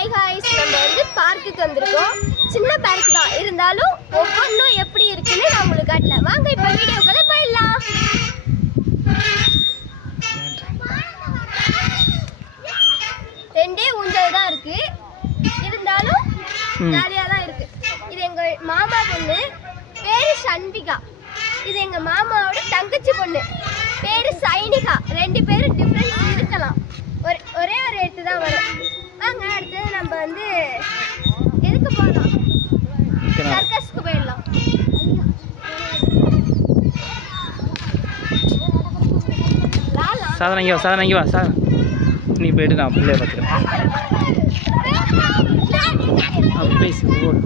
Hi guys, நம்ம வந்து பார்க்குக்கு வந்திருக்கோம். சின்ன பார்க் தான் இருந்தாலும் ஒவ்வொன்றும் எப்படி இருக்குன்னு நான் உங்களுக்கு காட்டல. வாங்க இப்போ வீடியோக்குள்ள போயிடலாம். ரெண்டே ஊஞ்சல் தான் இருக்கு, இருந்தாலும் ஜாலியாக தான் இருக்கு. இது எங்க மாமா பொண்ணு, பேரு சண்பிகா. இது எங்க மாமாவோட தங்கச்சி பொண்ணு, பேரு சைனிகா. ரெண்டு பேரும் டிஃப்ரென்ஸ் இருக்கலாம், ஒரே ஒரு எழுத்து தான் வரும். வாங்க அடுத்தது நம்ம வந்து எதுக்கு போகலாம்? சர்க்கஸ்க்கு போயிடலாம். சாதனை இங்கே வா, சாதனை இங்கே வா. சாதனை நீ போயிட்டு நான் பிள்ளைய பார்த்துக்கிறேன். பேசு ஓடு.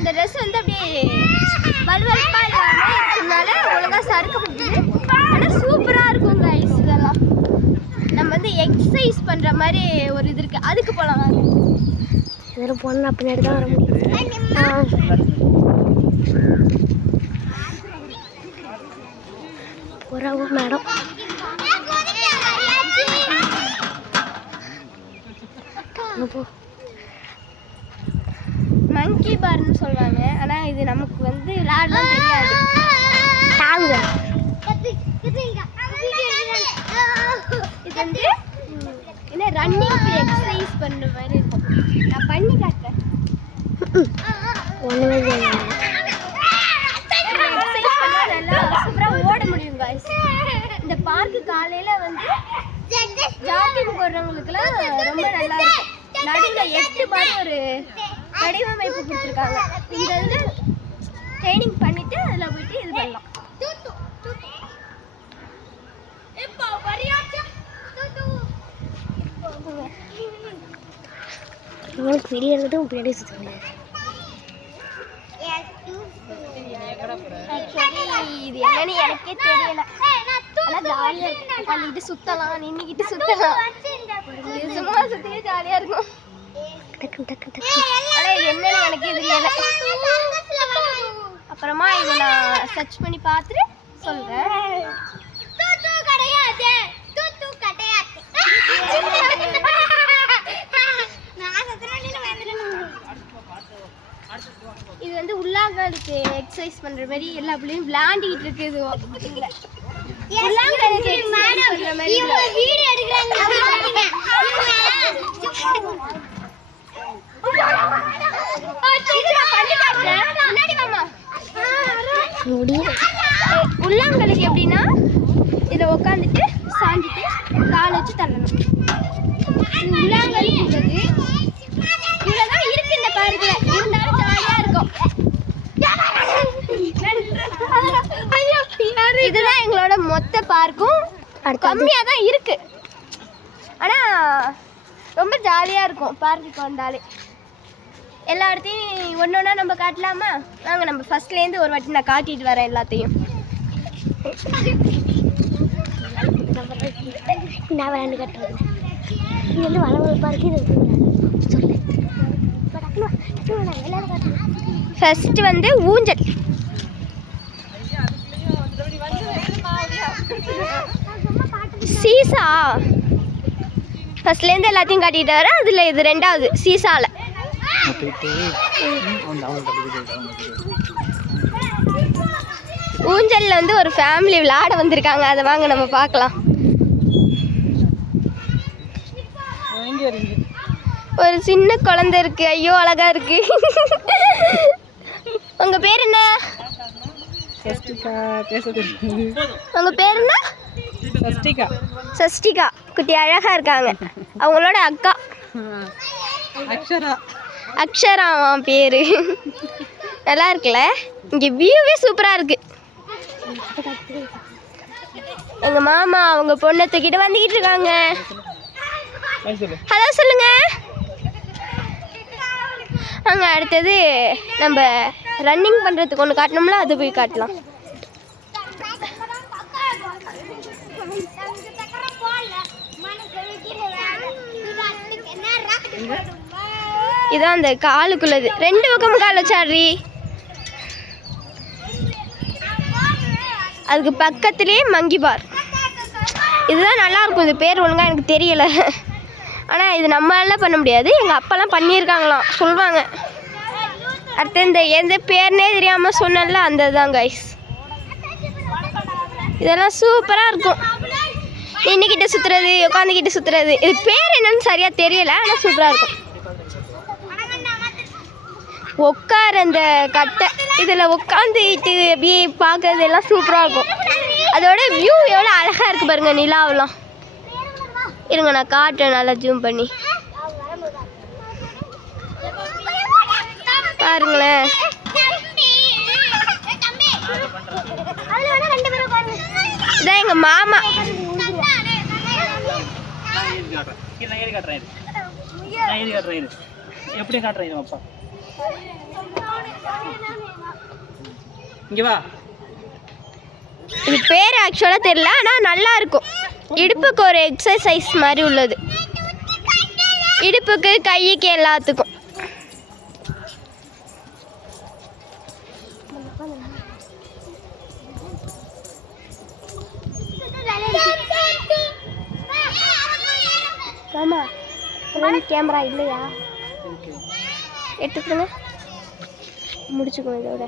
இந்த ட்ரெஸ் வந்து அப்படியே வலுவலுப்பாக இருக்கிறதுனால ஒழுங்காக சறுக்க முடியுது. ஆனால் சூப்பராக இருக்கும் கைஸ். இதெல்லாம் நம்ம வந்து எக்ஸசைஸ் பண்ணுற மாதிரி ஒரு இது இருக்குது, அதுக்கு போகலாம். வாங்க இதில் போனால் பின்னாடி தான் வர முடியும். ஒரு மேடம் மங்கி பார்னு சொல்லுவாங்க, ஆனால் இது நமக்கு வந்து விளையாடலாம் தெரியாது. இது வந்து என்ன ரன்னிங் எக்ஸசைஸ் பண்ணுற மாதிரி இருக்கும். நான் பண்ணி காட்டுறேன். எக்ஸசைஸ் பண்ணால் நல்லா சூப்பராக ஓட முடியும் காய்ஸ். இந்த பார்க்கு காலையில் வந்து ஜாக்கிங் போடுறவங்களுக்குலாம் ரொம்ப நல்லா இருக்கும். நடுவில் 8 பார் ஒரு வடிவமைப்பு கொடுத்துருக்காங்க. இந்த இதில் ட்ரைனிங் பண்ணிவிட்டு அதில் போயிட்டு இது பண்ணலாம். உங்களுக்கு வீடியோ எடுத்து பின்னாடி சுற்றுங்க. இது என்னன்னு எனக்கே தெரியல, ஆனால் ஜாலியாக இருக்கும். பண்ணிக்கிட்டு சுற்றலாம், நின்றுக்கிட்டு சுற்றலாம், சும்மா சுற்றியே ஜாலியாக இருக்கும். ஆனால் இது என்னன்னு எனக்கே தெரியல. அப்புறமா இதை நான் சர்ச் பண்ணி பார்த்துட்டு சொல்கிறேன். இது வந்து உள்ளாங்காலுக்கு எக்ஸசைஸ் பண்ற மாதிரி எல்லா பிள்ளையும் விளையாண்டிட்டு இருக்கு. இது உள்ளாங்காலுக்கு எக்ஸசைஸ் பண்ற மாதிரி வீடியோ எடுக்கறாங்க. முன்னாடி வாமா. உள்ளாங்காலுக்கு எப்படின்னா இதை உட்காந்துட்டு சாஞ்சிட்டு கால் வச்சு தள்ளணும். இது உள்ளாங்காலுக்கு இவ்வளோதான் இருக்கு இந்த பார்க்குல, இருந்தாலும் ஜாலியா இருக்கும். இதுதான் எங்களோட மொத்த பார்க்கும். கம்மியாக தான் இருக்கு, ஆனால் ரொம்ப ஜாலியாக இருக்கும் பார்க்குக்கு வந்தாலே. எல்லா இடத்தையும் ஒன்று ஒன்றா நம்ம காட்டலாமா? வாங்க நம்ம ஃபர்ஸ்ட்லேருந்து ஒரு வாட்டி நான் காட்டிட்டு வரேன் எல்லாத்தையும். நான் விளையாண்டு கட்டுறது இது வந்து வளவளப்பாக இருக்குது. ஃபர்ஸ்ட் வந்து ஊஞ்சல். சீசா ஃபர்ஸ்ட்லேருந்து எல்லாத்தையும் காட்டிட்டு வரேன். அதில் இது ரெண்டாவது சீசால. ஊஞ்சலில் வந்து ஒரு ஃபேமிலி விளையாட வந்திருக்காங்க, அதை வாங்க நம்ம பார்க்கலாம். ஒரு சின்ன குழந்தை இருக்கு, ஐயோ அழகா இருக்கு. உங்க பேர் என்ன? உங்க பேர் என்ன? சஷ்டிகா. குட்டி அழகா இருக்காங்க. அவங்களோட அக்கா அக்ஷரா பேரு. நல்லா இருக்குல்ல? இங்க வியூவே சூப்பரா இருக்கு. எங்க மாமா அவங்க பொண்ணை தூக்கிட்டு வந்துக்கிட்டு இருக்காங்க. ஹலோ சொல்லுங்க. அங்கே அடுத்தது நம்ம ரன்னிங் பண்ணுறதுக்கு ஒன்று காட்டணும்ல, அது போய் காட்டலாம். இதான் அந்த காலுக்குள்ளது. ரெண்டு பக்கமும் கால் வச்சாடுறி. அதுக்கு பக்கத்துலேயே மங்கி பார். இதுதான் நல்லாயிருக்கும். இது பேர் ஒழுங்காக எனக்கு தெரியலை, ஆனால் இது நம்மளால பண்ண முடியாது. எங்கள் அப்பாலாம் பண்ணியிருக்காங்களாம் சொல்லுவாங்க. அடுத்து இந்த எந்த பேர்னே தெரியாமல் சொன்னல அந்த தான் கைஸ். இதெல்லாம் சூப்பராக இருக்கும். நின்றுக்கிட்ட சுற்றுறது, உட்காந்துக்கிட்டு சுற்றுறது. இது பேர் என்னன்னு சரியாக தெரியலை, ஆனால் சூப்பராக இருக்கும். உட்கார அந்த கட்டை இதில் உட்காந்துக்கிட்டு அப்படியே பார்க்கறது எல்லாம் சூப்பராக இருக்கும். அதோட வியூ எவ்வளோ அழகாக இருக்குது பாருங்கள், நிலாவெல்லாம். இருங்க நான் காட்டுறேன் நல்லா ஜூம் பண்ணி பாருங்களேன். இதான் எங்கள் மாமா. எப்படி காட்டுறேன் அப்பா? இங்க வா. இது பேர் ஆக்சுவலாக தெரியல, ஆனால் நல்லா இருக்கும். இடுப்புக்கு ஒரு எக்ஸசைஸ் மாதிரி உள்ளது, இடுப்புக்கு கைக்கு எல்லாத்துக்கும். ஆமா கேமரா இல்லையா? எடுத்துக்கோங்க, முடிச்சுக்கோங்க இதோட.